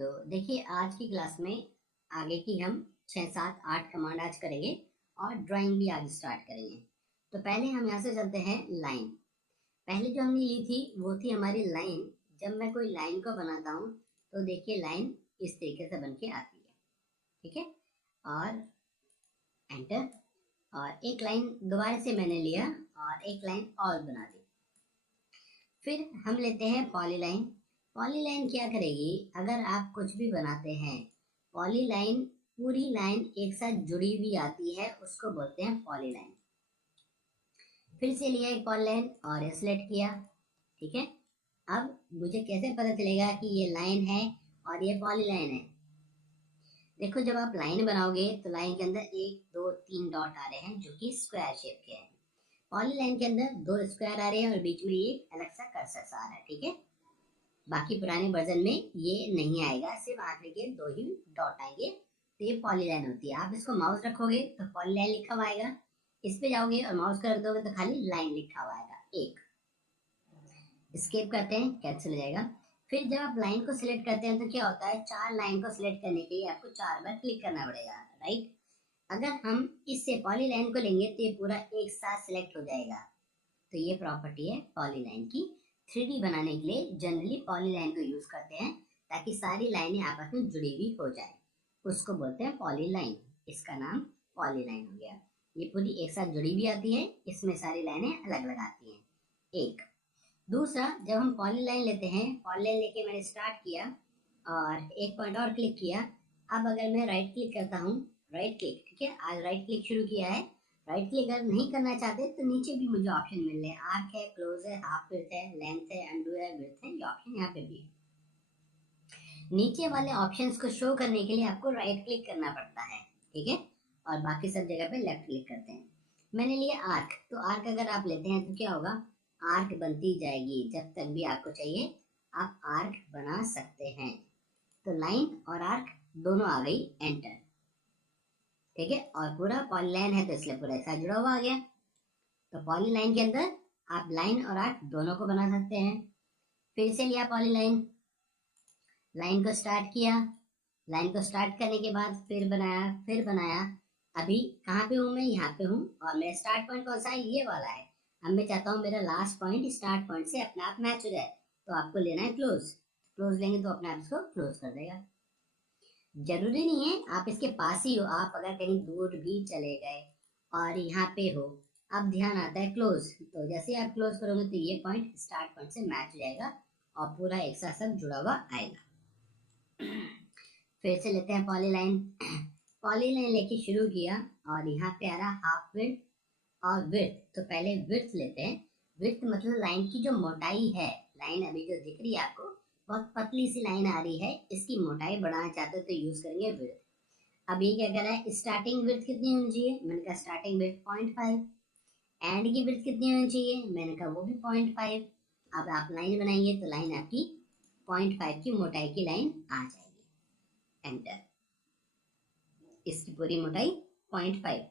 तो देखिए आज की क्लास में आगे की हम 6, 7, 8 कमांड आज करेंगे और ड्राइंग भी आज स्टार्ट करेंगे। तो पहले हम यहाँ से चलते हैं लाइन। पहले जो हमने ली थी वो थी हमारी लाइन। जब मैं कोई लाइन को बनाता हूँ तो देखिए लाइन इस तरीके से बन के आती है, ठीक है। और एंटर, और एक लाइन दोबारा से मैंने लिया और एक लाइन और बना दी। फिर हम लेते हैं पॉलीलाइन। पॉलीलाइन क्या करेगी, अगर आप कुछ भी बनाते हैं, पॉलीलाइन पूरी लाइन एक साथ जुड़ी हुई आती है, उसको बोलते हैं पॉलीलाइन। फिर से लिया एक पॉलीलाइन और सेलेक्ट किया, ठीक है। अब मुझे कैसे पता चलेगा कि ये लाइन है और ये पॉलीलाइन है? देखो जब आप लाइन बनाओगे तो लाइन के अंदर 1, 2, 3 डॉट आ रहे हैं जो कि स्क्वायर शेप के हैं। पॉलीलाइन के अंदर 2 स्क्वायर आ रहे हैं और बीच में ये अलग सा कर्सर सा आ रहा है, ठीक है। बाकी पुराने वर्जन में ये नहीं आएगा, सिर्फ आखिरी के 2 ही डॉट आएंगे, तो ये पॉलीलाइन होती है। आप इसको माउस रखोगे तो पॉलीलाइन लिखा हुआ आएगा, इस पे जाओगे और माउस कर दोगे तो खाली लाइन लिखा हुआ आएगा। एक स्केप करते हैं, कैंसिल हो जाएगा। फिर जब आप लाइन को सिलेक्ट करते हैं तो क्या होता है, 4 लाइन को सिलेक्ट करने के लिए आपको 4 बार क्लिक करना पड़ेगा, राइट। अगर हम इससे पॉलीलाइन को लेंगे तो ये पूरा एक साथ सिलेक्ट हो जाएगा। तो ये प्रॉपर्टी है पॉलीलाइन की। 3D बनाने के लिए जनरली पॉलीलाइन को यूज करते हैं ताकि सारी लाइनें आपस में जुड़ी हुई हो जाए, उसको बोलते हैं पॉलीलाइन। इसका नाम पॉलीलाइन हो गया। ये पूरी एक साथ जुड़ी हुई आती है, इसमें सारी लाइनें अलग अलग आती हैं। एक दूसरा, जब हम पॉलीलाइन लेते हैं, पॉलीलाइन लेके मैंने स्टार्ट किया और एक पॉइंट और क्लिक किया। अब अगर मैं राइट क्लिक करता हूँ, राइट क्लिक, ठीक है, आज राइट क्लिक शुरू किया है। राइट क्लिक अगर नहीं करना चाहते तो नीचे भी मुझे ऑप्शन मिल रहे हैं, आर्क है, क्लोज है, हाफ विड्थ है, लेंथ है, अनडू है, विड्थ है, ये ऑप्शन यहाँ पे भी है। नीचे वाले ऑप्शंस को शो करने के लिए आपको राइट क्लिक करना पड़ता है, ठीक है, और बाकी सब जगह पे लेफ्ट क्लिक करते हैं। मैंने लिया आर्क, तो आर्क अगर आप लेते हैं तो क्या होगा, आर्क बनती जाएगी। जब तक भी आपको चाहिए आप आर्क बना सकते हैं। तो लाइन और आर्क दोनों आ गई, एंटर, ठीक है। और पूरा पॉलीलाइन है तो इसलिए पूरा एक साथ जुड़ा हुआ आ गया। तो पॉलीलाइन के अंदर आप लाइन और आर्क दोनों को बना सकते हैं। फिर से लिया पॉलीलाइन, लाइन को स्टार्ट किया, लाइन को स्टार्ट करने के बाद फिर बनाया। अभी कहाँ पे हूँ मैं, यहाँ पे हूँ, और मेरा स्टार्ट पॉइंट कौन सा है, ये वाला है। अब मैं चाहता हूँ मेरा लास्ट पॉइंट स्टार्ट पॉइंट से अपने आप मैच हो जाए, तो आपको लेना है क्लोज। क्लोज लेंगे तो अपने आप इसको क्लोज कर देगा। जरूरी नहीं है आप इसके पास ही हो, आप अगर कहीं दूर भी चले गए और यहाँ पे हो, अब ध्यान आता है क्लोज, तो जैसे आप क्लोज करोगे तो ये पॉइंट स्टार्ट पॉइंट से मैच हो जाएगा और पूरा एक साथ सब जुड़ा हुआ आएगा। फिर से लेते हैं पॉलीलाइन। पॉलीलाइन लेके शुरू किया और यहाँ पे आ रहा हाफ विड्थ और विड्थ। तो पहले विड्थ लेते हैं। विड्थ मतलब लाइन की जो मोटाई है, लाइन अभी जो दिख रही है आपको बहुत पतली सी लाइन आ रही है, इसकी मोटाई बढ़ाना चाहते हो तो यूज करेंगे विड्थ। अब ये क्या कर रहा है, स्टार्टिंग विड्थ कितनी होनी चाहिए, मैंने कहा स्टार्टिंग विड्थ 0.5। एंड की विड्थ कितनी होनी चाहिए, मैंने कहा वो भी 0.5। अब आप लाइन बनाएंगे तो लाइन आपकी 0.5 की मोटाई की लाइन आ जाएगी, एंटर। इसकी पूरी मोटाई 0.5।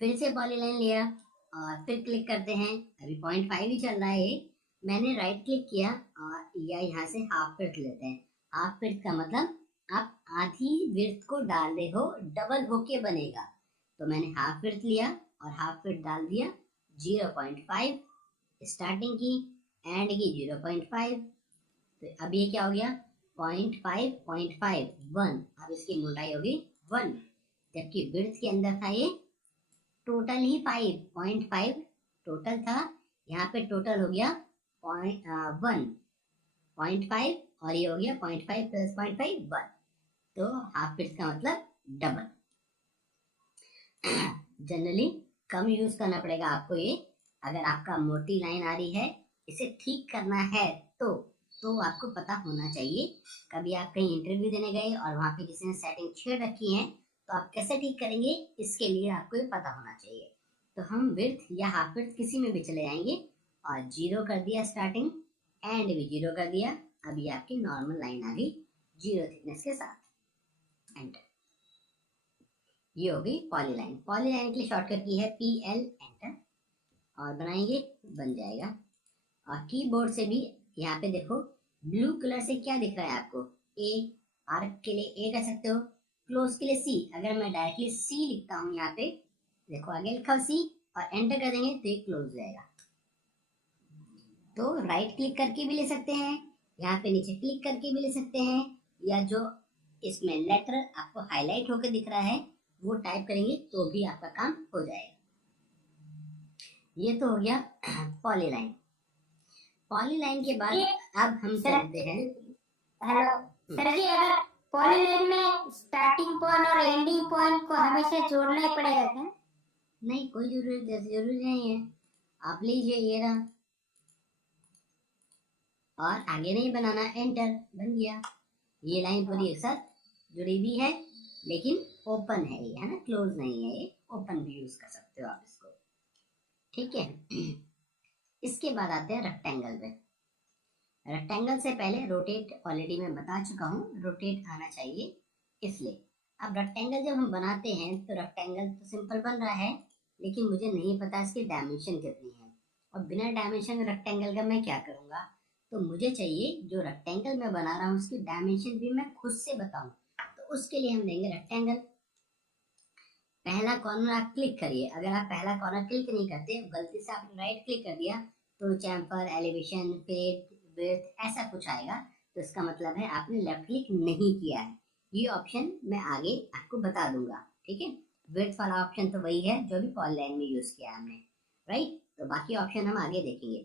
फिर से पॉलीलाइन लिया और फिर क्लिक करते हैं, अभी 0.5 ही चल रहा है। मैंने राइट क्लिक किया और या यहाँ से हाफ विड्थ लेते हैं। हाफ विड्थ का मतलब आप आधी विड्थ को डाल रहे हो, डबल होके बनेगा। तो मैंने हाफ विड्थ लिया और हाफ विड्थ डाल दिया 0.5, स्टार्टिंग की, एंड की 0.5। तो अब ये क्या हो गया, 0.5, 0.5, 1। अब इसकी मोटाई होगी 1, जबकि विड्थ के अंदर था ये टोटल ही 5.5 टोटल था, यहाँ पे टोटल हो गया 1.5 और ये हो गया 0.5 प्लस 0.5 1। तो हाफ विड्थ का मतलब डबल। जनरली कम यूज करना पड़ेगा आपको ये। अगर आपका मोटी लाइन आ रही है, इसे ठीक करना है तो आपको पता होना चाहिए। कभी आप कहीं इंटरव्यू देने गए और वहां पे किसी ने सेटिंग छेड़ रखी है, तो आप कैसे ठीक करेंगे, इसके लिए आपको ये पता होना चाहिए। तो हम विड्थ या हाफ विड्थ किसी में भी चले जाएंगे और 0 कर दिया स्टार्टिंग, एंड भी 0 कर दिया। अभी आपकी नॉर्मल लाइन आ गई 0 थिकनेस के साथ, एंटर। ये हो गई पॉलीलाइन। पॉलीलाइन के लिए शॉर्टकट की है PL, एंटर, और बनाएंगे, बन जाएगा। और कीबोर्ड से भी यहाँ पे देखो ब्लू कलर से क्या दिख रहा है आपको, ए, आर्क के लिए ए कह सकते हो, क्लोज के लिए सी। अगर मैं डायरेक्टली सी लिखता हूँ यहाँ पे, देखो आगे लिखा सी और एंटर कर देंगे तो ये क्लोज हो जाएगा। तो राइट क्लिक करके भी ले सकते हैं, यहाँ पे नीचे क्लिक करके भी ले सकते हैं, या जो इसमें लेटर आपको हाईलाइट होकर दिख रहा है वो टाइप करेंगे तो भी आपका काम हो जाएगा। ये तो हो गया पॉलीलाइन। पॉलीलाइन के बाद अब हम चलते हैं। हेलो सर जी, अगर पॉलीलाइन में स्टार्टिंग पॉइंट और एंडिंग पॉइंट को हमेशा जोड़ना ही पड़ेगा क्या? नहीं, कोई जरूरी नहीं है। आप लीजिए ये रहा, और आगे नहीं बनाना, एंटर, बन गया। ये लाइन पूरी एक साथ जुड़ी भी है, लेकिन ओपन है ये, है ना, क्लोज नहीं है ये, ओपन भी यूज कर सकते हो आप इसको। ठीक है। इसके बाद आते हैं रेक्टेंगल पे। रेक्टेंगल से पहले रोटेट ऑलरेडी मैं बता चुका हूँ, रोटेट आना चाहिए इसलिए। अब रेक्टेंगल जब हम बनाते हैं तो रेक्टेंगल तो सिंपल बन रहा है, लेकिन मुझे नहीं पता इसकी डायमेंशन कितनी है, और बिना डायमेंशन रेक्टेंगल का मैं क्या करूँगा। तो मुझे चाहिए जो रेक्टेंगल मैं बना रहा हूँ उसकी डायमेंशन भी मैं खुद से बताऊँ। तो उसके लिए हम देंगे रेक्टेंगल। पहला कॉर्नर आप क्लिक करिए। अगर आप पहला कॉर्नर क्लिक नहीं करते, गलती से आपने राइट क्लिक कर दिया, तो चैम्फर, एलिवेशन, फेट, विड्थ ऐसा कुछ आएगा, तो इसका मतलब है आपने लेफ्ट क्लिक नहीं किया है। ये ऑप्शन मैं आगे आपको बता दूंगा, ठीक है। विड्थ वाला ऑप्शन तो वही है जो भी पॉलीलाइन में यूज किया हमने, राइट। तो बाकी ऑप्शन हम आगे देखेंगे।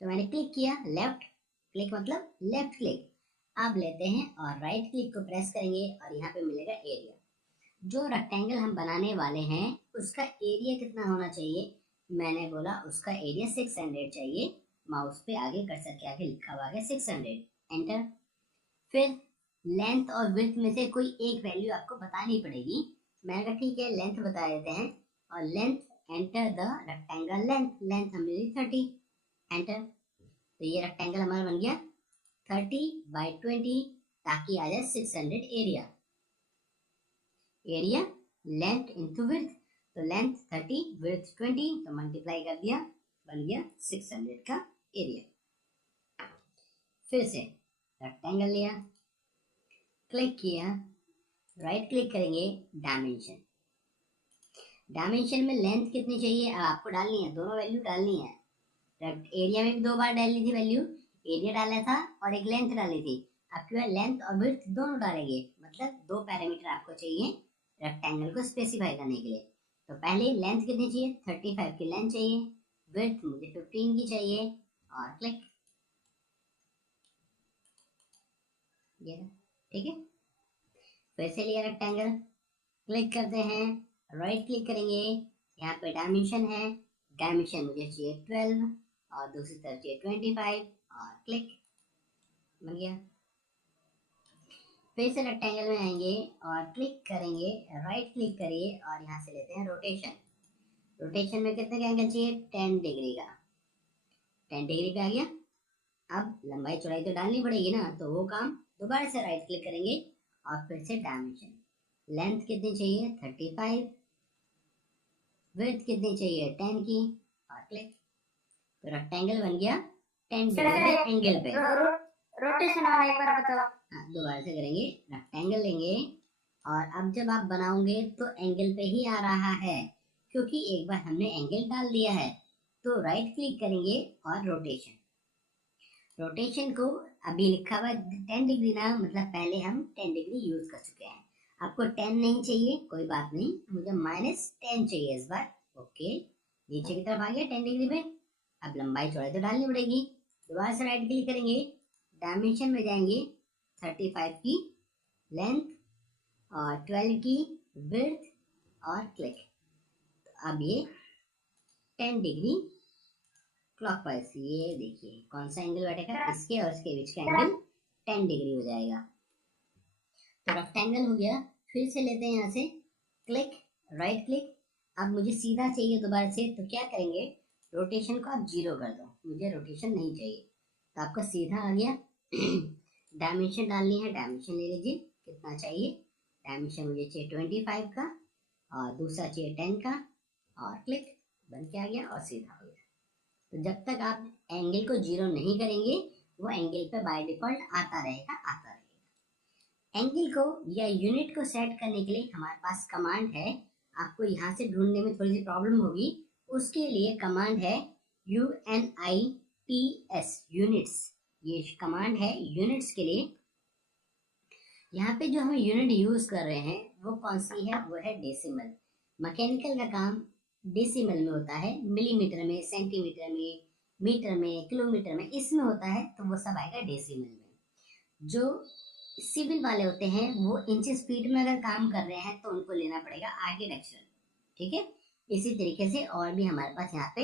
तो मैंने क्लिक किया, लेफ्ट क्लिक मतलब लेफ्ट क्लिक। अब लेते हैं और राइट क्लिक को प्रेस करेंगे और यहाँ पे मिलेगा एरिया। जो रेक्टेंगल हम बनाने वाले हैं उसका एरिया कितना होना चाहिए, मैंने बोला उसका एरिया 600 चाहिए। माउस पे आगे कर्सर के आगे लिखा हुआ है 600, एंटर। फिर लेंथ और विड्थ में से कोई एक वैल्यू आपको बतानी पड़ेगी। मैंने कहा ठीक है, लेंथ बता देते हैं, और length, enter the rectangle length. Length हमने ली 30, एंटर। तो ये रेक्टेंगल हमारा बन गया 30/20, ताकि आ जाए 600 area. Area length into width, तो लेंथ 30, विड्थ 20, तो मल्टीप्लाई कर दिया, बन गया 600 का एरिया। फिर से रेक्टेंगल लिया, क्लिक किया, राइट क्लिक करेंगे, डायमेंशन। डायमेंशन में लेंथ कितनी चाहिए आपको डालनी है, दोनों वैल्यू डालनी है। एरिया में भी 2 बार डाली थी वैल्यू, एरिया डाला था और एक लेंथ डाली थी। आपके पास लेंथ और विड्थ दोनों डालेंगे, मतलब 2 पैरामीटर आपको चाहिए रेक्टेंगल को स्पेसिफाई करने के लिए। तो पहले लेंथ कितनी चाहिए, 35 की लेंथ चाहिए, विड्थ मुझे 15 की चाहिए, और क्लिक, ये ठीक है। फिर से लिया रेक्टेंगल, क्लिक करते हैं, राइट क्लिक करेंगे, यहाँ पे डायमेंशन है, डायमेंशन मुझे चाहिए 12 और दूसरी तरफ चाहिए 25, और क्लिक, बन गया। फिर से रेक्टेंगल में आएंगे और क्लिक करेंगे, राइट क्लिक करिए और यहाँ से लेते हैं रोटेशन। रोटेशन में कितने का एंगल चाहिए, 10 डिग्री का। 10 डिग्री पे आ गया। अब लंबाई चौड़ाई तो डालनी पड़ेगी ना, तो वो काम दोबारा से राइट क्लिक करेंगे और फिर से डायमेंशन। लेंथ कितनी चाहिए, 35, विड्थ कितनी चाहिए, 10 की, और क्लिक। तो रेक्टेंगल बन गया 10 डिग्री एंगल पे। रोटेशन वाला एक बार बताओ। दोबारा से करेंगे, रेक्टेंगल लेंगे, और अब जब आप बनाओगे तो एंगल पे ही आ रहा है, क्योंकि एक बार हमने एंगल डाल दिया है। तो राइट क्लिक करेंगे और रोटेशन। रोटेशन को अभी लिखा हुआ 10 डिग्री ना, मतलब पहले हम 10 डिग्री यूज कर चुके हैं। आपको 10 नहीं चाहिए, कोई बात नहीं, मुझे -10 चाहिए इस बार। ओके, नीचे की तरफ आ गया 10 डिग्री पे। अब लंबाई चौड़ाई तो डालनी पड़ेगी, दोबारा से राइट क्लिक करेंगे, डायमेंशन में जाएंगे, 35 की लेंथ और 12 की विड्थ, और क्लिक। तो अब ये 10 डिग्री क्लॉकवाइज, ये देखिए कौन सा एंगल बैठेगा, इसके और इसके बीच का एंगल 10 डिग्री हो जाएगा। तो रेक्टेंगल हो गया। फिर से लेते हैं यहाँ से, क्लिक, राइट क्लिक। अब मुझे सीधा चाहिए दोबारा से, तो क्या करेंगे, रोटेशन को आप 0 कर दो, मुझे रोटेशन नहीं चाहिए। तो आपका सीधा आ गया। डायमेंशन डालनी है, डायमेंशन ले लीजिए, कितना चाहिए, डायमेंशन मुझे चाहिए 25 का, और दूसरा चाहिए 10 का, और क्लिक, बन के आ गया और सीधा हो गया। तो जब तक आप एंगल को 0 नहीं करेंगे, वो एंगल पे बाय डिफॉल्ट आता रहेगा, आता रहेगा। एंगल को या यूनिट को सेट करने के लिए हमारे पास कमांड है। आपको यहाँ से ढूंढने में थोड़ी सी प्रॉब्लम होगी, उसके लिए कमांड है UNITS, यूनिट्स। ये कमांड है यूनिट्स के लिए। यहाँ पे जो हम यूनिट यूज कर रहे हैं वो कौन सी है, वो है डेसिमल। मैकेनिकल का काम डेसिमल में होता है, मिलीमीटर में, सेंटीमीटर में, मीटर में, किलोमीटर में, इसमें होता है, तो वो सब आएगा डेसिमल में। जो सिविल वाले होते हैं वो इंचेस फीट में अगर काम कर रहे हैं तो उनको लेना पड़ेगा आर्किटेक्चर, ठीक है। इसी तरीके से और भी हमारे पास यहाँ पे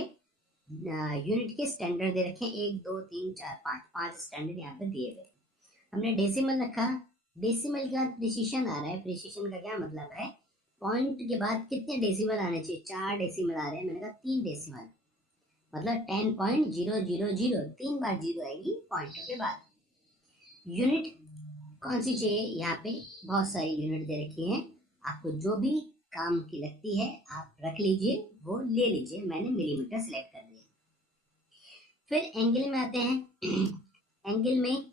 यूनिट के स्टैंडर्ड दे रखे हैं, 1 2 3 4 5 स्टैंडर्ड यहाँ पे दिए गए। हमने डेसिमल रखा, डेसिमल के बाद प्रिसीशन आ रहा है। प्रिसीशन का क्या मतलब है, पॉइंट के बाद कितने डेसिमल आने चाहिए, 4 डेसिमल आ रहे हैं, मैंने कहा 3 डेसिमल, मतलब 10.000, 3 बार जीरो आएगी पॉइंटों के बाद। यूनिट कौन सी चाहिए, यहाँ पे बहुत सारी यूनिट दे रखी हैं, आपको जो भी काम की लगती है आप रख लीजिए, वो ले लीजिए। मैंने मिलीमीटर सिलेक्ट कर दिया। फिर एंगल में आते हैं। एंगल में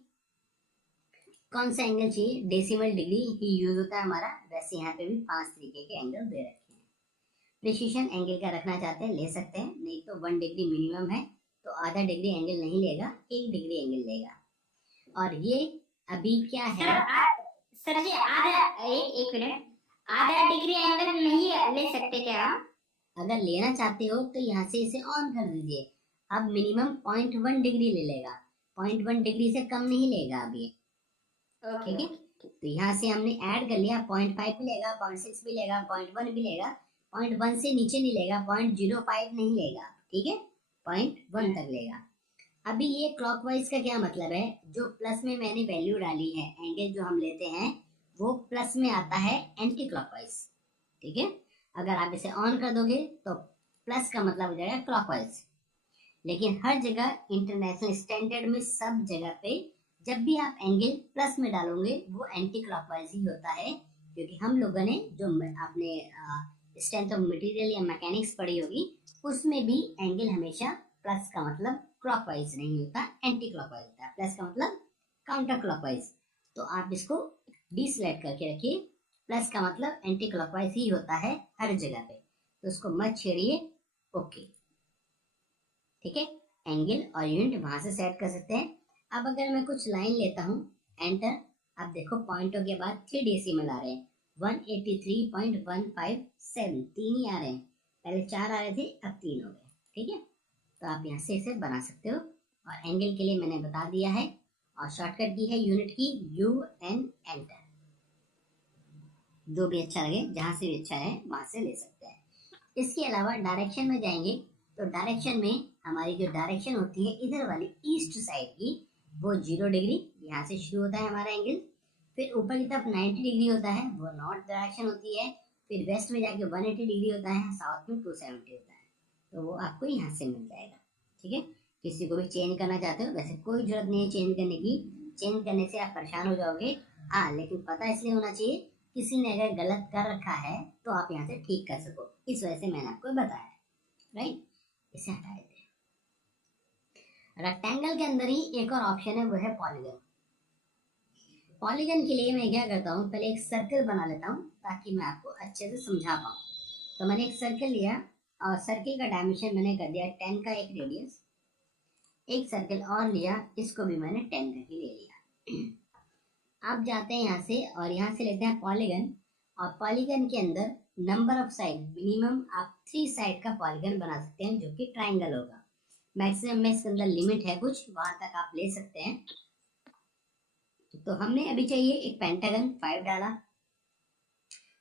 कौन सा एंगल चाहिए, डेसिमल डिग्री ही यूज होता है हमारा, वैसे यहाँ पे भी 5 तरीके के एंगल दे रखे हैं। प्रिसीशन एंगल का रखना चाहते हैं ले सकते हैं, नहीं तो 1 डिग्री मिनिमम है तो आधा डिग्री एंगल नहीं लेगा, 1 डिग्री एंगल लेगा। और ये अभी क्या है सर जी, आधा एक मिनट, आधा डिग्री एंगल नहीं ले सकते क्या आप? अगर लेना चाहते हो तो यहाँ से इसे ऑन कर दीजिए। अब मिनिमम 0.1 डिग्री ले लेगा, 0.1 डिग्री से कम नहीं लेगा अब ये, ठीक है। तो यहाँ से हमने ऐड कर लिया, 0.5 भी लेगा, 0.6 भी लेगा, 0.1 भी लेगा, 0.1 से नीचे नहीं लेगा, 0.05 नहीं लेगा, ठीक है, 0.1 तक लेगा। अभी ये क्लॉकवाइज का क्या मतलब है, जो प्लस में मैंने वैल्यू डाली है, एंगल जो हम लेते हैं वो प्लस में आता है एंटी क्लॉकवाइज, ठीक है। अगर आप इसे ऑन कर दोगे तो प्लस का मतलब हो जाएगा क्लॉकवाइज। लेकिन हर जगह इंटरनेशनल स्टैंडर्ड में सब जगह पे जब भी आप एंगल प्लस में डालोगे वो एंटी क्लॉकवाइज ही होता है, क्योंकि हम लोगों ने जो अपने स्ट्रेंथ ऑफ मटेरियल या मैकेनिक्स पढ़ी होगी उसमें भी एंगल हमेशा प्लस का मतलब क्लॉकवाइज नहीं होता, एंटी क्लॉकवाइज होता है। प्लस का मतलब काउंटर क्लॉकवाइज। तो आप इसको डिसलेक्ट करके रखिए, प्लस का मतलब एंटी क्लॉकवाइज ही होता है हर जगह पे, तो उसको मत छेड़िए। ओके, ठीक है। एंगल और यूनिट वहां से सेट कर सकते हैं। अब अगर मैं कुछ लाइन लेता हूँ, एंटर, अब देखो पॉइंटों के बाद 3 डेसिमल आ रहे हैं, 183.157, 3 ही आ रहे हैं, पहले 4 आ रहे थे, अब 3 हो गए, ठीक है। तो आप यहाँ से इसे बना सकते हो। और एंगल के लिए मैंने बता दिया है, और शॉर्टकट की है यूनिट की UN, एंटर। जो भी अच्छा लगे, जहां से भी अच्छा है वहां से ले सकते हैं। इसके अलावा डायरेक्शन में जाएंगे तो डायरेक्शन में हमारी जो डायरेक्शन होती है इधर वाली ईस्ट साइड की, वो 0 डिग्री, यहाँ से शुरू होता है हमारा एंगल। फिर ऊपर की तरफ 90 डिग्री होता है, वो नॉर्थ डायरेक्शन होती है। फिर वेस्ट में जाके 180 डिग्री होता है, साउथ में 270 होता है, तो वो आपको यहाँ से मिल जाएगा, ठीक है। किसी को भी चेंज करना चाहते हो, वैसे कोई जरूरत नहीं है चेंज करने की, चेंज करने से आप परेशान हो जाओगे। हाँ, लेकिन पता इसलिए होना चाहिए, किसी ने अगर गलत कर रखा है तो आप यहाँ से ठीक कर सको, इस वजह से मैंने आपको बताया, राइट। इसे हटा देते हैं। रेक्टेंगल के अंदर ही एक और ऑप्शन है, वो है पॉलीगन। पॉलीगन के लिए मैं क्या करता हूँ, पहले एक सर्कल बना लेता हूँ ताकि मैं आपको अच्छे से समझा पाऊँ। तो मैंने एक सर्कल लिया और सर्कल का डायमेंशन मैंने कर दिया 10 का एक रेडियस। एक सर्कल और लिया, इसको भी मैंने 10 का ही ले लिया। अब जाते हैं यहाँ से और यहाँ से लेते हैं पॉलीगन, और पॉलीगन के अंदर नंबर ऑफ साइड, मिनिमम आप 3 साइड का पॉलीगन बना सकते हैं जो कि ट्राइंगल होगा। मैक्सिमम में इसके अंदर लिमिट है कुछ, वहां तक आप ले सकते हैं। तो हमने अभी चाहिए एक पेंटागन, 5 डाला।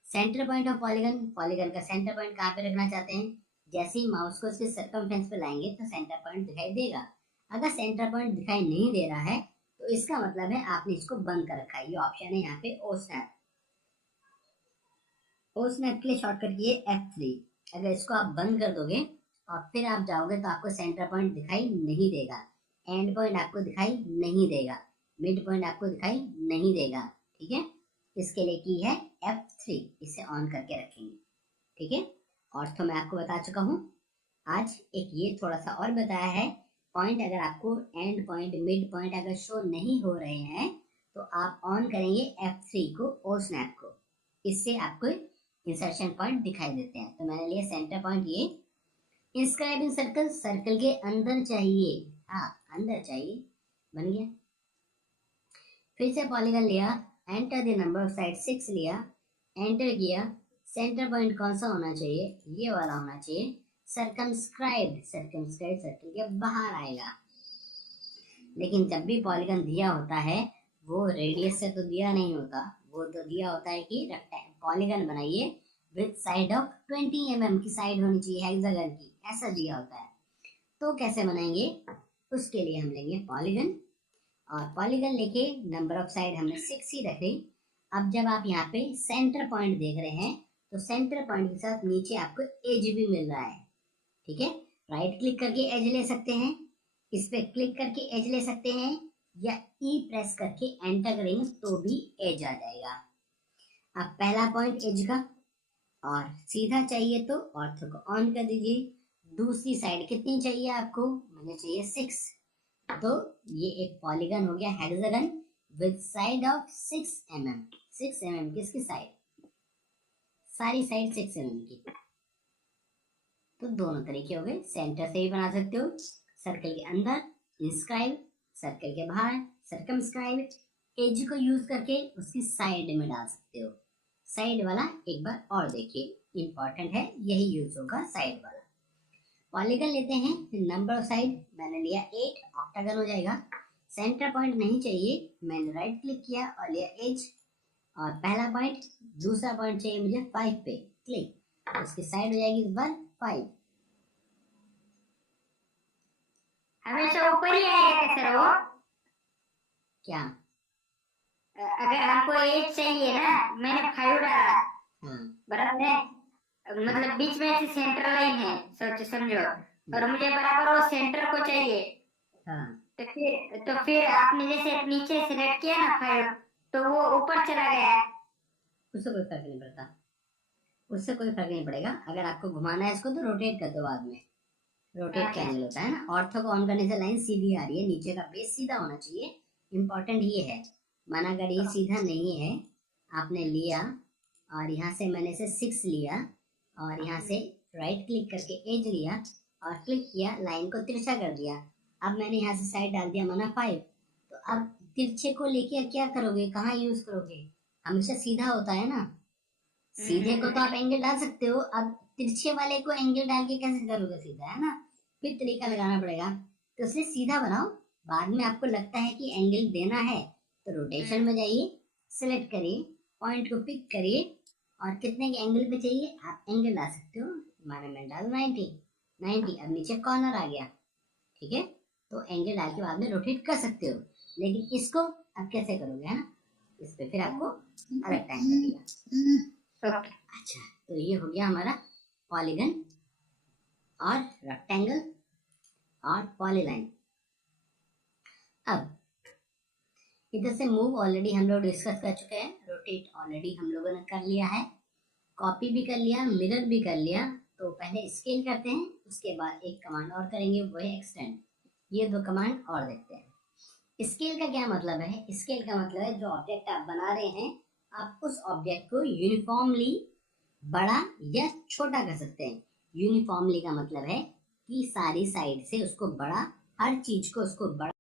Centre point of polygon, polygon का सेंटर पॉइंट कहाँ पे रखना चाहते हैं, जैसे ही माउस को इसके सर्कमफ्रेंस पे लाएंगे तो सेंटर पॉइंट दिखाई देगा। अगर सेंटर पॉइंट दिखाई नहीं दे रहा है तो इसका मतलब है आपने इसको बंद कर रखा है। ये ऑप्शन है यहाँ पे ओ स्नैप। ओ स्नैप के लिए शॉर्टकट की है F3। अगर इसको आप बंद कर दोगे और फिर आप जाओगे तो आपको सेंटर पॉइंट दिखाई नहीं देगा, एंड पॉइंट आपको दिखाई नहीं देगा, मिड पॉइंट आपको दिखाई नहीं देगा, ठीक है। इसके लिए की है F3, इसे ऑन करके रखेंगे, ठीक है। और तो मैं आपको बता चुका हूँ आज, एक ये थोड़ा सा और बताया है, पॉइंट अगर आपको एंड पॉइंट, मिड पॉइंट अगर शो नहीं हो रहे हैं तो आप ऑन करेंगे F3 को और स्नैप को, इससे आपको इंसर्शन पॉइंट दिखाई देते हैं। तो मैंने लिया सेंटर पॉइंट ये। इंस्क्राइब इन सर्कल, सर्कल के अंदर चाहिए, हाँ अंदर चाहिए, बन गया। फिर से पॉलीगन लिया, enter the number of side 6 लिया, एंटर किया। सेंटर पॉइंट कौन सा होना चाहिए, ये वाला होना चाहिए। सर्कमस्क्राइब्ड, सर्कमस्क्राइब सर्कल के बाहर आएगा। लेकिन जब भी पॉलीगन दिया होता है वो रेडियस से तो दिया नहीं होता, वो तो दिया होता है कि पॉलीगन बनाइए विद साइड ऑफ 20 mm की साइड होनी चाहिए हेक्सागन की, ऐसा दिया होता है। तो कैसे बनाएंगे, उसके लिए हम लेंगे पॉलीगन, और पॉलीगन लेके नंबर ऑफ साइड हमने 6 ही रखे। अब जब आप यहाँ पे सेंटर पॉइंट देख रहे हैं तो सेंटर पॉइंट के साथ नीचे आपको एज भी मिल रहा है, ठीक है। राइट क्लिक करके एज ले सकते हैं, इस पे क्लिक करके एज ले सकते हैं, या ई प्रेस करके एंटर करेंगे तो भी एज आ जाएगा। अब पहला पॉइंट एज का, और सीधा चाहिए तो ऑर्थो को ऑन कर दीजिए। दूसरी साइड कितनी चाहिए आपको, मुझे चाहिए 6, तो ये एक पॉलीगन हो गया hexagon with side of 6 mm। 6 mm किसकी साइड, सारी साइड 6 mm की। तो दोनों तरीके हो गए, सेंटर से भी बना सकते हो, सर्कल के अंदर इंस्क्राइब, सर्कल के बाहर सर्कमस्क्राइब, एज को यूज करके उसकी साइड में डाल सकते हो। साइड वाला एक बार और देखिए, इंपॉर्टेंट है, यही यूज होगा साइड वाला। पॉलीगन लेते हैं, फिर नंबर ऑफ साइड मैंने लिया 8, ऑक्टागन हो जाएगा। सेंटर पॉइंट नहीं चाहिए, मैंने राइट क्लिक किया और लिया एज, और पहला पॉइंट, दूसरा पॉइंट चाहिए मुझे 5 पे, क्लिक, उसकी साइड हो जाएगी इस बार 5। हमेशा ऊपर ही आएगा सर वो, क्या, अगर हमको एज चाहिए ना, मैंने 5 डाला, हाँ बराबर है, मतलब बीच में से सेंटर लाइन है, सोच समझो, और मुझे बराबर वो सेंटर को चाहिए। हाँ, तो फिर आपने जैसे नीचे सिलेक्ट किया ना 5, तो वो ऊपर चला गया। उससे कोई फर्क नहीं पड़ता, उससे कोई फर्क नहीं पड़ेगा। अगर आपको घुमाना है इसको तो रोटेट कर दो बाद में, रोटेट का एंगल होता है ना। ऑर्थो को ऑन करने से लाइन सीधी आ रही है, नीचे का बेस सीधा होना चाहिए, इंपॉर्टेंट ये है। माना अगर ये सीधा नहीं है, आपने लिया और यहाँ से मैंने से 6 लिया और यहाँ से राइट क्लिक करके एज लिया और क्लिक किया, लाइन को तिरछा कर दिया। अब मैंने यहाँ से साइड डाल दिया माना 5, तो अब तिरछे को लेके क्या करोगे, कहाँ यूज करोगे, हमेशा सीधा होता है ना। सीधे को तो आप एंगल डाल सकते हो, अब तिरछे वाले को एंगल डाल के कैसे करोगे सीधा, है ना, फिर तरीका लगाना पड़ेगा। तो इसलिए सीधा बनाओ, बाद में आपको लगता है कि एंगल देना है तो रोटेशन में जाइए, सिलेक्ट करिए, पॉइंट को पिक करिए और कितने के एंगल पे चाहिए आप एंगल डाल सकते हो। माना मैं डाल 90, अब नीचे कॉर्नर आ गया, ठीक है। तो एंगल डाल के बाद में रोटेट कर सकते हो, लेकिन इसको अब कैसे करोगे, है ना, इस पे फिर आपको अलग टाइम लगेगा। अच्छा, तो ये हो गया हमारा पॉलीगन और रेक्टेंगल और पॉलीलाइन। अब इधर से मूव ऑलरेडी हम लोग डिस्कस कर चुके हैं, रोटेट ऑलरेडी हम लोगों ने कर लिया है, कॉपी भी कर लिया, मिरर भी कर लिया। तो पहले स्केल करते हैं, उसके बाद एक कमांड और करेंगे, वो है एक्सटेंड। ये 2 कमांड और देखते हैं। स्केल का क्या मतलब है, स्केल का मतलब है जो ऑब्जेक्ट आप बना रहे हैं, आप उस ऑब्जेक्ट को यूनिफॉर्मली बड़ा या छोटा कर सकते हैं। यूनिफॉर्मली का मतलब है कि सारी साइड से उसको बड़ा, हर चीज को उसको बड़ा